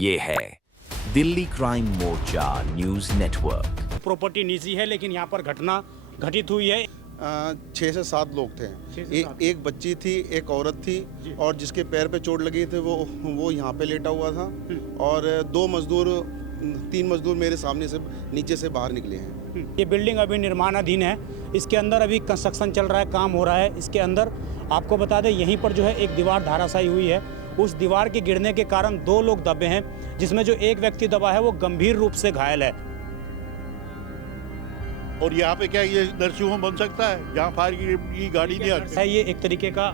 ये है दिल्ली क्राइम मोर्चा news network. Property निजी है लेकिन यहाँ पर घटना घटित हुई है। 6 से 7 लोग थे। एक बच्ची थी, एक औरत थी और जिसके पैर पे चोट लगी थी वो यहाँ पे लेटा हुआ था और 3 मजदूर मेरे सामने से नीचे से बाहर निकले हैं। ये बिल्डिंग अभी निर्माणाधीन है, इसके अंदर अभी कंस्ट्रक्शन चल रहा है, काम हो रहा है। इसके अंदर आपको बता दें यहीं पर जो है एक दीवार धराशायी हुई है। उस दीवार के गिरने के कारण 2 लोग दबे हैं, जिसमें जो एक व्यक्ति दबा है वो गंभीर रूप से घायल है। और यहाँ पे क्या ये नर्सिंग होम बन सकता है? यहाँ फायर की गाड़ी नहीं आती है। ये एक तरीके का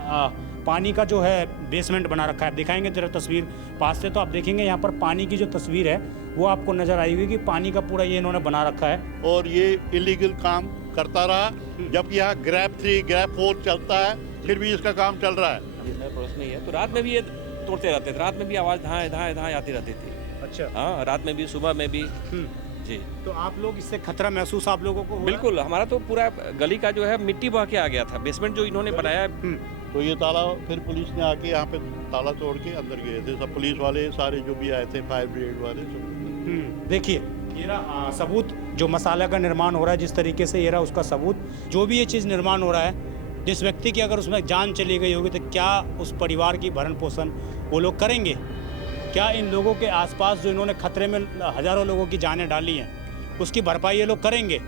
पानी का जो है बेसमेंट बना रखा है। आप दिखाएंगे जरा तस्वीर पास से तो आप देखेंगे यहाँ पर पानी की जो तस्वीर है वो आपको नजर आएगी कि पानी का पूरा ये इन्होंने बना रखा है। और ये इलीगल काम करता रहा, जबकि यहाँ ग्रैब 3 ग्रैब 4 चलता है, फिर भी इसका काम चल रहा है। पड़ोस में ही है, तो रात में भी ये तोड़ते रहते थे। रात में भी आवाज़ धाए आती रहती थी। अच्छा। हाँ, रात में भी, सुबह में भी। जी। तो आप लोग इससे खतरा महसूस आप लोगों को? बिल्कुल, हमारा तो पूरा गली का जो है मिट्टी बह के आ गया था। बेसमेंट जो इन्होंने बनाया। तो ये ताला फिर पुलिस ने आके यहाँ पे ताला तोड़ के अंदर गए थे। सब पुलिस वाले सारे जो भी आए थे, फायर ब्रिगेड वाले सब। देखिए ये रहा सबूत, जो मसाला का निर्माण हो रहा है जिस तरीके से, ये रहा उसका सबूत। जो भी ये चीज़ निर्माण हो रहा है, जिस व्यक्ति की अगर उसमें जान चली गई होगी तो क्या उस परिवार की भरण पोषण वो लोग करेंगे? क्या इन लोगों के आसपास जो इन्होंने खतरे में हजारों लोगों की जानें डाली हैं उसकी भरपाई ये लोग करेंगे?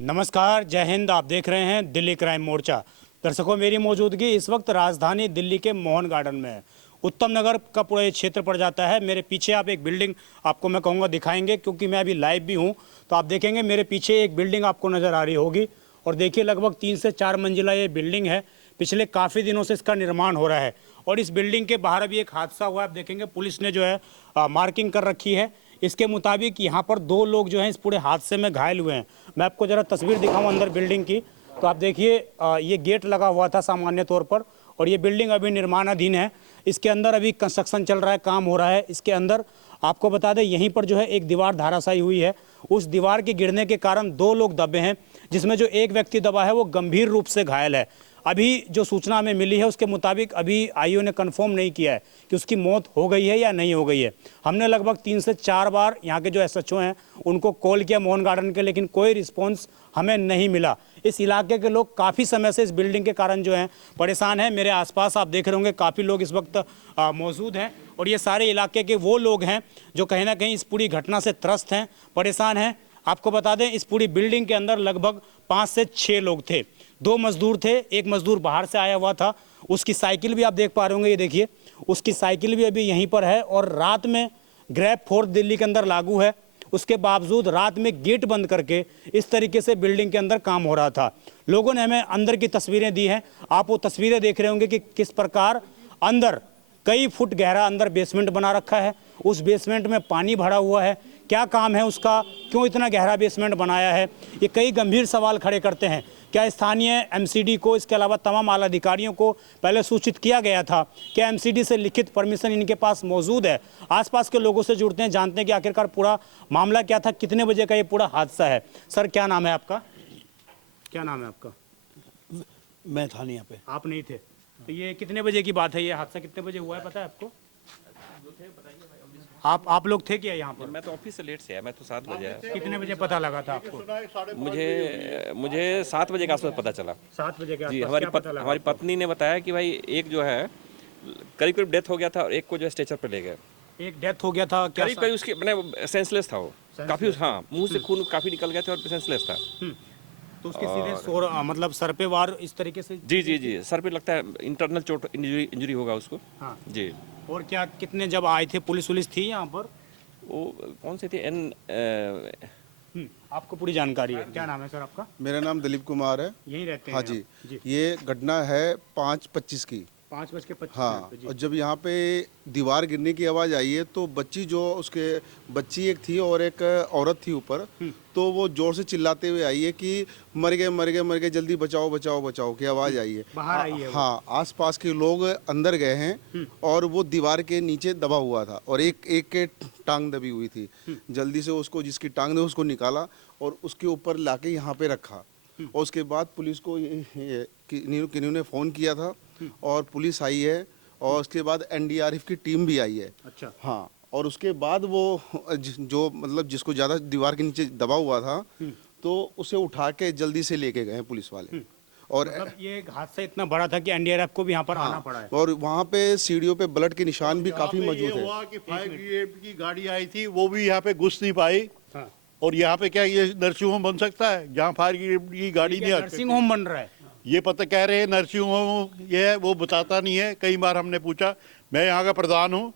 नमस्कार, जय हिंद। आप देख रहे हैं दिल्ली क्राइम मोर्चा। दर्शकों, मेरी मौजूदगी इस वक्त राजधानी दिल्ली के मोहन गार्डन में है। उत्तम नगर का पूरा ये क्षेत्र पड़ जाता है। मेरे पीछे आप एक बिल्डिंग आपको मैं कहूँगा दिखाएंगे, क्योंकि मैं अभी लाइव भी हूँ। तो आप देखेंगे मेरे पीछे एक बिल्डिंग आपको नज़र आ रही होगी और देखिए लगभग 3 से 4 मंजिला ये बिल्डिंग है। पिछले काफ़ी दिनों से इसका निर्माण हो रहा है और इस बिल्डिंग के बाहर अभी एक हादसा हुआ है। आप देखेंगे पुलिस ने जो है मार्किंग कर रखी है। इसके मुताबिक यहाँ पर 2 लोग जो हैं इस पूरे हादसे में घायल हुए हैं। मैं आपको ज़रा तस्वीर दिखाऊँ अंदर बिल्डिंग की, तो आप देखिए ये गेट लगा हुआ था सामान्य तौर पर और ये बिल्डिंग अभी निर्माणाधीन है। इसके अंदर अभी कंस्ट्रक्शन चल रहा है, काम हो रहा है। इसके अंदर आपको बता दें यहीं पर जो है एक दीवार धराशायी हुई है। उस दीवार के गिरने के कारण 2 लोग दबे हैं, जिसमें जो एक व्यक्ति दबा है वो गंभीर रूप से घायल है। अभी जो सूचना हमें मिली है उसके मुताबिक अभी आईओ ने कंफर्म नहीं किया है कि उसकी मौत हो गई है या नहीं हो गई है। हमने लगभग 3 से 4 बार यहाँ के जो एसएचओ हैं उनको कॉल किया मोहन गार्डन के, लेकिन कोई रिस्पॉन्स हमें नहीं मिला। इस इलाके के लोग काफ़ी समय से इस बिल्डिंग के कारण जो हैं परेशान हैं। मेरे आसपास आप देख रहे होंगे काफ़ी लोग इस वक्त मौजूद हैं और ये सारे इलाके के वो लोग हैं जो कहीं ना कहीं इस पूरी घटना से त्रस्त हैं, परेशान हैं। आपको बता दें इस पूरी बिल्डिंग के अंदर लगभग 5 से 6 लोग थे। 2 मजदूर थे, एक मजदूर बाहर से आया हुआ था। उसकी साइकिल भी आप देख पा रहे होंगे, ये देखिए उसकी साइकिल भी अभी यहीं पर है। और रात में ग्रैब 4 दिल्ली के अंदर लागू है, उसके बावजूद रात में गेट बंद करके इस तरीके से बिल्डिंग के अंदर काम हो रहा था। लोगों ने हमें अंदर की तस्वीरें दी हैं, आप वो तस्वीरें देख रहे होंगे कि किस प्रकार अंदर कई फुट गहरा अंदर बेसमेंट बना रखा है। उस बेसमेंट में पानी भरा हुआ है। क्या काम है उसका, क्यों इतना गहरा बेसमेंट बनाया है, ये कई गंभीर सवाल खड़े करते हैं। क्या स्थानीय एमसीडी को, इसके अलावा तमाम आला अधिकारियों को पहले सूचित किया गया था? क्या एमसीडी से लिखित परमिशन इनके पास मौजूद है? आसपास के लोगों से जुड़ते हैं, जानते हैं कि आखिरकार पूरा मामला क्या था, कितने बजे का ये पूरा हादसा है। सर क्या नाम है आपका? क्या नाम है आपका? मैं था नहीं यहाँ पे। आप नहीं थे, तो ये कितने बजे की बात है? ये हादसा कितने बजे हुआ है पता है आपको? आप लोग थे क्या यहाँ पर? मैं तो ऑफिस से लेट से आया, मैं तो 7 बजे आया। कितने बजे पता लगा था आपको? मुझे 7 बजे के आसपास पता चला। 7 बजे के जी, आसपास क्या पता लगा? हमारी पत्नी ने बताया कि भाई एक जो है करीब डेथ हो गया था और एक को जो स्ट्रेचर पे ले गए। एक डेथ हो गया था क्या? करीब उसके मैंने सेंसलेस था वो, काफी, हाँ, मुंह से खून काफी निकल गया था और सेंसलेस था। तो उसके सीधे मतलब सर पे वार इस तरीके से? जी, सर पे लगता है इंटरनल चोट, इंजरी होगा उसको। हाँ जी। और क्या, कितने जब आए थे पुलिस थी यहाँ पर? वो कौन से थे? आपको पूरी जानकारी है? क्या नाम है सर आपका? मेरा नाम दिलीप कुमार है। यहीं रहते हैं? हाँ जी। ये घटना है 5:25 की। 5:25। हाँ, और जब यहाँ पे दीवार गिरने की आवाज़ आई है तो बच्ची एक थी और एक औरत थी ऊपर, तो वो जोर से चिल्लाते हुए आई है कि मर गए जल्दी बचाओ बचाओ बचाओ की आवाज़ आई है। बाहर आई है? हाँ, आसपास के लोग अंदर गए हैं और वो दीवार के नीचे दबा हुआ था और एक के टांग दबी हुई थी। जल्दी से उसको, जिसकी टांग दबी उसको निकाला और उसके ऊपर लाके यहाँ पे रखा और उसके बाद पुलिस को किन्हीं ने फ़ोन किया था और पुलिस आई है और उसके बाद एनडीआरएफ की टीम भी आई है। अच्छा। हाँ, और उसके बाद वो जो मतलब जिसको ज़्यादा दीवार के नीचे दबा हुआ था तो उसे उठा के जल्दी से लेके गए हैं पुलिस वाले। और मतलब ये हादसा इतना बड़ा था कि एनडीआरएफ को भी यहाँ पर आना पड़ा है। और वहाँ पे सीढ़ियों पे ब्लड के निशान भी काफ़ी यहाँ पे मौजूद ये है। हुआ कि फायर ब्रिगेड की गाड़ी आई थी, वो भी यहाँ पे घुस नहीं पाई। हाँ। और यहाँ पे क्या ये नर्सिंग होम बन सकता है जहाँ फायर ब्रिगेड की गाड़ी नहीं आ नर्सिंग होम बन रहा है। ये पता कह रहे हैं नर्सिंग होम ये है, वो बताता नहीं है। कई बार हमने पूछा, मैं यहाँ का प्रधान हूँ,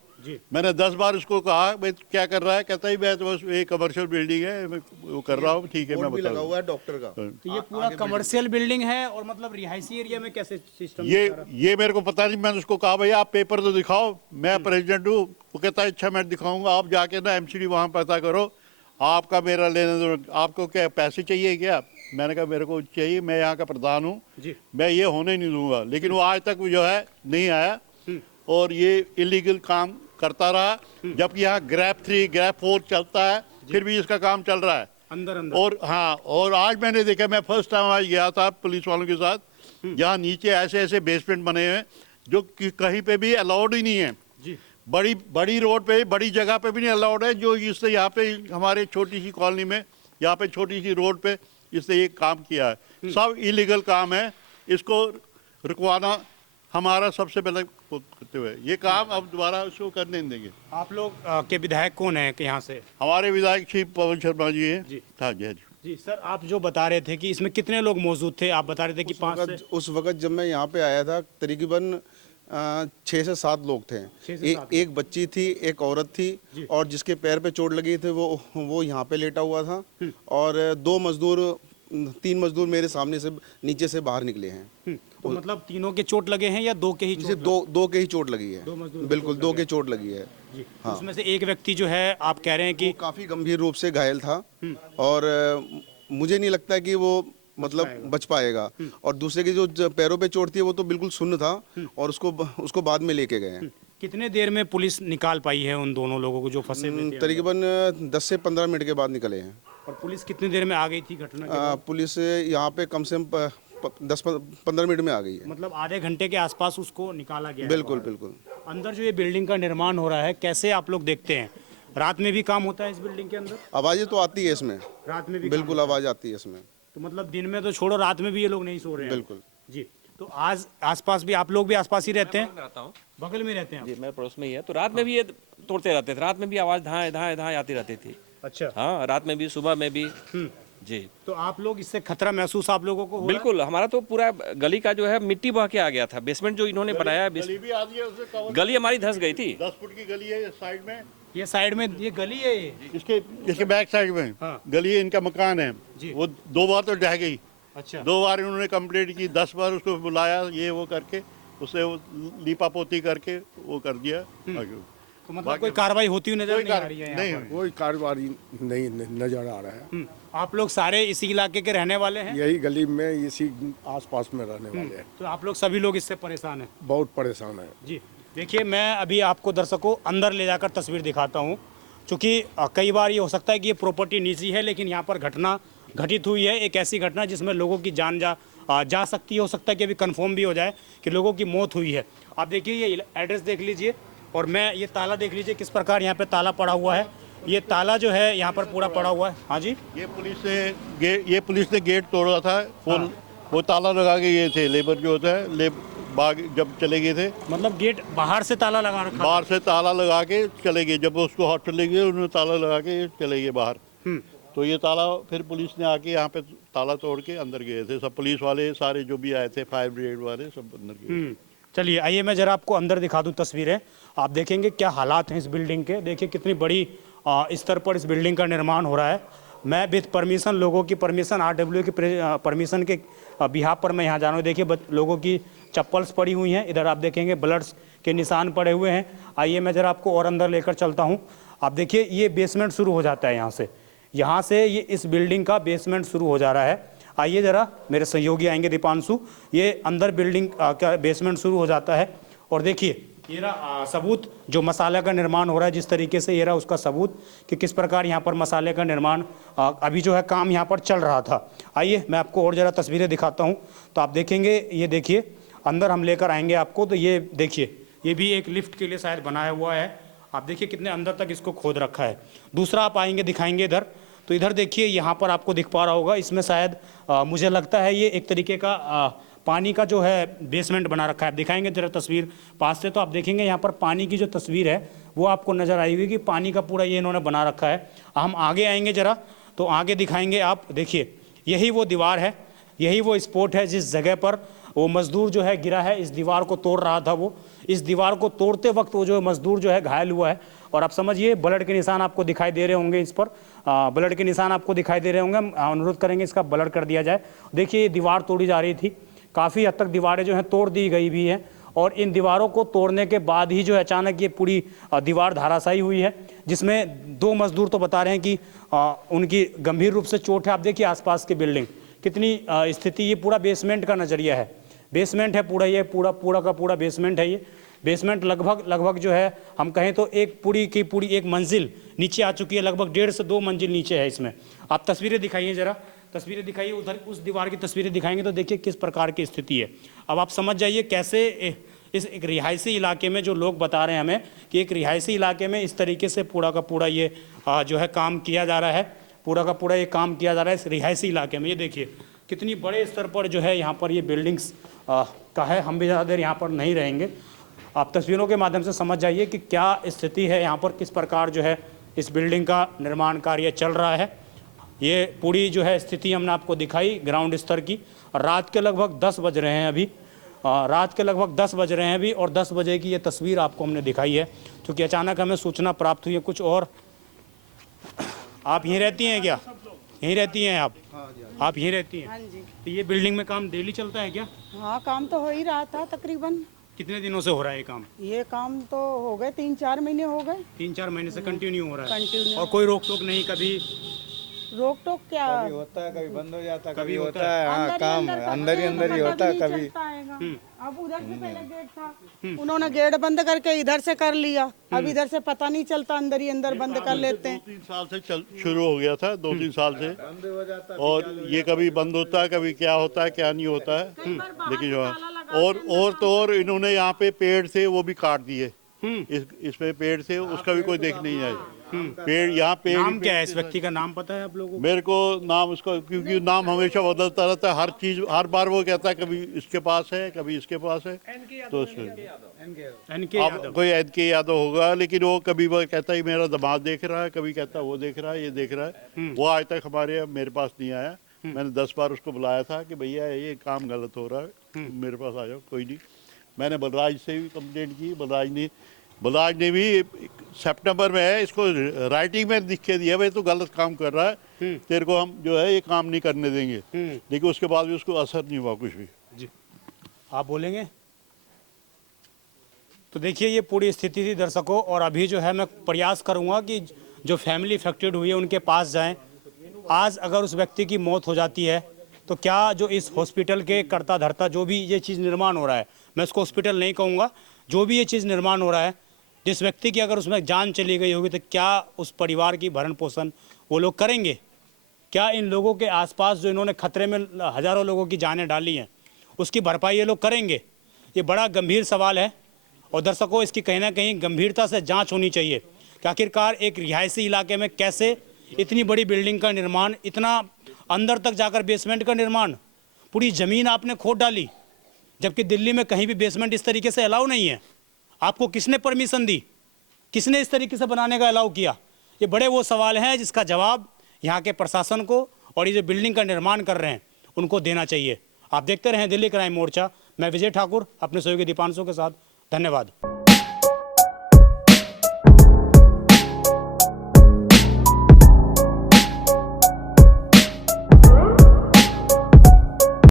मैंने 10 बार उसको कहा भाई क्या कर रहा है, कहता ही मैं तो बस एक कमर्शियल बिल्डिंग है, मैं वो कर रहा हूँ, ठीक है मैं बोर्ड भी बता लगा रहा हूँ। हुआ है डॉक्टर का। तो ये पूरा कमर्शियल बिल्डिंग है और मतलब रिहायशी एरिया में कैसे सिस्टम? ये मेरे को पता नहीं, मैंने उसको कहा भाई आप पेपर तो दिखाओ, मैं प्रेसिडेंट हूँ। वो कहता है अच्छा मैं दिखाऊंगा, आप जाके ना एमसीडी वहाँ पता करो, आपका मेरा लेने दो, आपको क्या पैसे चाहिए क्या? मैंने कहा मेरे को चाहिए, मैं यहाँ का प्रधान हूँ, मैं ये होने नहीं दूंगा। लेकिन वो आज तक जो है नहीं आया और ये इलीगल काम करता रहा, जबकि यहाँ ग्रैप 3 ग्रैप 4 चलता है, फिर भी इसका काम चल रहा है अंदर। और हाँ, और आज मैंने देखा, मैं फर्स्ट टाइम आज गया था पुलिस वालों के साथ, यहाँ नीचे ऐसे ऐसे बेसमेंट बने हुए हैं जो कि कहीं पे भी अलाउड ही नहीं है। बड़ी रोड पे, बड़ी जगह पे भी नहीं अलाउड है। जो इससे यहाँ पे हमारे छोटी सी कॉलोनी में, यहाँ पे छोटी सी रोड पे इसने ये काम किया है, सब इलीगल काम है। इसको रुकवाना हमारा सबसे पहले करते हुए ये काम अब दोबारा उसको करने नहीं देंगे। आप लोग के विधायक कौन है यहाँ से? हमारे विधायक श्री पवन शर्मा जी हैं। हाँ जी। जी सर, आप जो बता रहे थे कि इसमें कितने लोग मौजूद थे? आप बता रहे थे कि 5 से उस वक्त जब मैं यहाँ पे आया था तकरीबन 6 से 7 लोग थे। एक बच्ची थी, एक औरत थी, और जिसके पैर पे चोट लगी थी वो यहाँ पे लेटा हुआ था, और 3 मजदूर मेरे सामने से नीचे से बाहर निकले हैं। तो मतलब तीनों के चोट लगे हैं या 2 के ही जिसे दो के ही चोट लगी है। बिल्कुल 2 के चोट लगी है। हाँ। उसमें से एक व्यक्ति जो है आप कह रहे हैं कि काफी गंभीर रूप से घायल था और मुझे नहीं लगता कि वो मतलब बच पाएगा। और दूसरे की जो पैरों पे चोट थी वो तो बिल्कुल सुन्न था और उसको बाद में लेके गए हैं। कितने देर में पुलिस निकाल पाई है उन दोनों लोगों को जो फंसे हुए थे? तकरीबन 10 से 15 मिनट के बाद निकले हैं। और पुलिस कितनी देर में आ गई थी घटना के बाद? पुलिस यहाँ पे कम से कम 10-15 मिनट में आ गई है। मतलब आधे घंटे के आसपास उसको निकाला गया है। बिल्कुल बिल्कुल। अंदर जो ये बिल्डिंग का निर्माण हो रहा है, कैसे आप लोग देखते हैं? रात में भी काम होता है इस बिल्डिंग के अंदर? आवाजें तो आती है इसमें, रात में भी बिल्कुल आवाज आती है इसमें। तो मतलब दिन में तो छोड़ो, रात में भी ये लोग नहीं सो रहे हैं? बिल्कुल जी। तो आज आसपास भी आप लोग भी आसपास ही रहते हैं? रहता हूँ बगल में रहते हैं आप? जी, मैं पड़ोस में ही है। तो रात में भी ये तोड़ते रहते थे, रात में भी आवाज़ धाए धाए धाए आती रहती थी। अच्छा। हाँ, रात में भी, सुबह में भी। जी। तो आप लोग इससे खतरा महसूस आप लोगों को हो रहा है? बिल्कुल, हमारा तो पूरा गली का जो है मिट्टी बह के आ गया था। बेसमेंट जो इन्होंने बनाया है, गली भी आधी है, उससे कवर गली हमारी धंस गई थी। 10 फुट की गली है साइड में, ये साइड में ये गली है ये? इसके बैक साइड में गली है, इनका मकान है। वो 2 बार तो ढह गई। अच्छा। 2 बार इन्होंने कंप्लीट की, 10 बार उसको बुलाया, ये वो करके उसे वो लीपा पोती करके वो कर दिया। आगे तो मतलब कोई कार्रवाई होती हुई नजर नहीं आ रही है यहाँ नहीं, पर? कोई कार्रवाई नहीं नजर आ रहा है। आप लोग सारे इसी इलाके के रहने वाले हैं? यही गली में इसी आसपास में रहने वाले हैं। तो आप लोग सभी लोग इससे परेशान हैं? बहुत परेशान है। जी। देखिए, मैं अभी आपको दर्शकों अंदर ले जाकर तस्वीर दिखाता हूँ, क्योंकि कई बार ये हो सकता है कि ये प्रॉपर्टी निजी है, लेकिन यहाँ पर घटना घटित हुई है, एक ऐसी घटना जिसमें लोगों की जान जा सकती है। हो सकता है कि अभी कंफर्म भी हो जाए कि लोगों की मौत हुई है। आप देखिए, ये एड्रेस देख लीजिए और मैं ये ताला देख लीजिए किस प्रकार यहाँ पे ताला पड़ा हुआ है। ये ताला जो है यहाँ पर पूरा पड़ा हुआ है। हाँ जी। ये पुलिस ने गेट तोड़ा था, वो ताला लगा के गए थे। लेबर जो होता है, बाग जब चले गए थे, मतलब गेट बाहर से ताला लगा रखा? बाहर से ताला लगा के चले गए। जब उसको हॉस्पिटल ले गए, उन्होंने ताला लगा के चले गए बाहर। तो ये ताला फिर पुलिस ने आके यहाँ पे ताला तोड़ के अंदर गए थे। सब पुलिस वाले सारे जो भी आए थे, फायर ब्रिगेड वाले सब अंदर गए। चलिए आइए मैं जरा आपको अंदर दिखा दूं तस्वीरें। आप देखेंगे क्या हालात हैं इस बिल्डिंग के। देखिए कितनी बड़ी स्तर पर इस बिल्डिंग का निर्माण हो रहा है। मैं विथ परमिशन, लोगों की परमिशन, RW की परमिशन के बिहाफ पर मैं यहाँ जा रहा हूँ। देखिए लोगों की चप्पल्स पड़ी हुई हैं। इधर आप देखेंगे ब्लड्स के निशान पड़े हुए हैं। आइए मैं ज़रा आपको और अंदर लेकर चलता हूँ। आप देखिए ये बेसमेंट शुरू हो जाता है यहाँ से ये इस बिल्डिंग का बेसमेंट शुरू हो जा रहा है। आइए ज़रा, मेरे सहयोगी आएंगे दीपांशु। ये अंदर बिल्डिंग का बेसमेंट शुरू हो जाता है और देखिए ये रहा सबूत, जो मसाले का निर्माण हो रहा है जिस तरीके से, ये रहा उसका सबूत कि किस प्रकार यहाँ पर मसाले का निर्माण अभी जो है काम यहाँ पर चल रहा था। आइए मैं आपको और ज़रा तस्वीरें दिखाता हूँ। तो आप देखेंगे, ये देखिए अंदर हम लेकर आएंगे आपको। तो ये देखिए ये भी एक लिफ्ट के लिए शायद बनाया हुआ है। आप देखिए कितने अंदर तक इसको खोद रखा है। दूसरा आप आएंगे दिखाएंगे इधर, तो इधर देखिए यहाँ पर आपको दिख पा रहा होगा, इसमें शायद मुझे लगता है ये एक तरीके का पानी का जो है बेसमेंट बना रखा है। आप दिखाएंगे जरा तस्वीर पास से, तो आप देखेंगे यहाँ पर पानी की जो तस्वीर है वो आपको नज़र आएगी कि पानी का पूरा ये इन्होंने बना रखा है। हम आगे आएंगे जरा, तो आगे दिखाएंगे। आप देखिए यही वो दीवार है, यही वो स्पॉट है जिस जगह पर वो मजदूर जो है गिरा है, इस दीवार को तोड़ रहा था वो। इस दीवार को तोड़ते वक्त वो जो मजदूर जो है घायल हुआ है, और आप समझिए ब्लड के निशान आपको दिखाई दे रहे होंगे, इस पर ब्लड के निशान आपको दिखाई दे रहे होंगे। हम अनुरोध करेंगे इसका ब्लड कर दिया जाए। देखिए ये दीवार तोड़ी जा रही थी, काफ़ी हद तक दीवारें जो हैं तोड़ दी गई भी हैं, और इन दीवारों को तोड़ने के बाद ही जो है अचानक ये पूरी दीवार धाराशायी हुई है, जिसमें 2 मजदूर तो बता रहे हैं कि उनकी गंभीर रूप से चोट है। आप देखिए आसपास की बिल्डिंग कितनी स्थिति, ये पूरा बेसमेंट का नज़रिया है, बेसमेंट है पूरा, ये पूरा का पूरा बेसमेंट है। ये बेसमेंट लगभग जो है हम कहें तो एक पूरी की पूरी एक मंजिल नीचे आ चुकी है, लगभग 1.5 से 2 मंजिल नीचे है इसमें। आप तस्वीरें दिखाइए जरा, तस्वीरें दिखाइए, उधर उस दीवार की तस्वीरें दिखाएंगे तो देखिए किस प्रकार की स्थिति है। अब आप समझ जाइए कैसे इस एक रिहायशी इलाके में, जो लोग बता रहे हैं हमें कि एक रिहायशी इलाके में इस तरीके से पूरा का पूरा ये जो है काम किया जा रहा है, पूरा का पूरा ये काम किया जा रहा है इस रिहायशी इलाके में। ये देखिए कितनी बड़े स्तर पर जो है यहाँ पर ये बिल्डिंग्स का है। हम भी ज़्यादा देर यहाँ पर नहीं रहेंगे, आप तस्वीरों के माध्यम से समझ जाइए कि क्या स्थिति है यहाँ पर, किस प्रकार जो है इस बिल्डिंग का निर्माण कार्य चल रहा है। ये पूरी जो है स्थिति हमने आपको दिखाई ग्राउंड स्तर की। रात के लगभग 10 बज रहे हैं अभी, रात के लगभग 10 बज रहे हैं अभी, और 10 बजे की ये तस्वीर आपको हमने दिखाई है, क्योंकि अचानक हमें सूचना प्राप्त हुई है कुछ। और आप यहीं रहती हैं क्या? यहीं रहती हैं आप यहीं रहती हैं? हाँ जी। तो ये बिल्डिंग में काम डेली चलता है क्या? हाँ, काम तो हो ही रहा था तकरीबन। कितने दिनों से हो रहा है ये काम? ये काम तो हो गए 3-4 महीने हो गए। 3-4 महीने से कंटिन्यू हो रहा है। कंटिन्यू। और कोई रोक टोक नहीं? कभी रोक टोक क्या? कभी होता है, कभी बंद हो जाता है, कभी कभी होता होता है। हाँ, काम अंदर ही होता है कभी। अब उधर से पहले गेट था, उन्होंने गेट बंद करके इधर से कर लिया। अब इधर से पता नहीं चलता, अंदर ही अंदर बंद कर लेते हैं। 2-3 साल से शुरू हो गया था, 2-3 साल से, और ये कभी बंद होता है, कभी क्या होता है क्या नहीं होता है। लेकिन जो है और इन्होंने यहाँ पे पेड़ थे वो भी काट दिए। इसमें पेड़ थे, उसका भी कोई देख नहीं है। पेड़ यहाँ पेड़। नाम क्या है इस व्यक्ति का? नाम पता है आप लोगों को? मेरे को नाम उसका, क्योंकि नाम हमेशा बदलता रहता है, हर चीज हर बार वो कहता है कभी इसके पास है कभी इसके पास है। तो उसमें अब कोई एनके यादव होगा, लेकिन वो कभी वो कहता है मेरा दामाद देख रहा है, कभी कहता है वो देख रहा है, ये देख रहा है। वो आज तक मेरे पास नहीं आया। मैंने 10 बार उसको बुलाया था कि भैया ये काम गलत हो रहा है, मेरे पास आ जाओ। कोई नहीं। मैंने बलराज से भी कंप्लेंट की, बलराज ने भी सितंबर में है इसको राइटिंग में लिख के दिया, भाई तू गलत काम कर रहा है, तेरे को हम जो है ये काम नहीं करने देंगे। लेकिन उसके बाद भी उसको असर नहीं हुआ कुछ भी। जी, आप बोलेंगे? तो देखिए ये पूरी स्थिति थी दर्शकों, और अभी जो है मैं प्रयास करूंगा कि जो फैमिली अफेक्टेड हुई है उनके पास जाएं। आज अगर उस व्यक्ति की मौत हो जाती है तो क्या जो इस हॉस्पिटल के करता धरता जो भी ये चीज़ निर्माण हो रहा है, मैं इसको हॉस्पिटल नहीं कहूँगा, जो भी ये चीज़ निर्माण हो रहा है, जिस व्यक्ति की अगर उसमें जान चली गई होगी तो क्या उस परिवार की भरण पोषण वो लोग करेंगे? क्या इन लोगों के आसपास जो इन्होंने खतरे में हज़ारों लोगों की जानें डाली हैं उसकी भरपाई ये लोग करेंगे? ये बड़ा गंभीर सवाल है, और दर्शकों इसकी कहीं ना कहीं गंभीरता से जांच होनी चाहिए कि आखिरकार एक रिहायशी इलाके में कैसे इतनी बड़ी बिल्डिंग का निर्माण, इतना अंदर तक जाकर बेसमेंट का निर्माण, पूरी ज़मीन आपने खोद डाली, जबकि दिल्ली में कहीं भी बेसमेंट इस तरीके से अलाउ नहीं है। आपको किसने परमिशन दी? किसने इस तरीके से बनाने का अलाउ किया? ये बड़े वो सवाल हैं जिसका जवाब यहाँ के प्रशासन को और ये जो बिल्डिंग का निर्माण कर रहे हैं उनको देना चाहिए। आप देखते रहें दिल्ली क्राइम मोर्चा। मैं विजय ठाकुर अपने सहयोगी दीपांशु के साथ। धन्यवाद।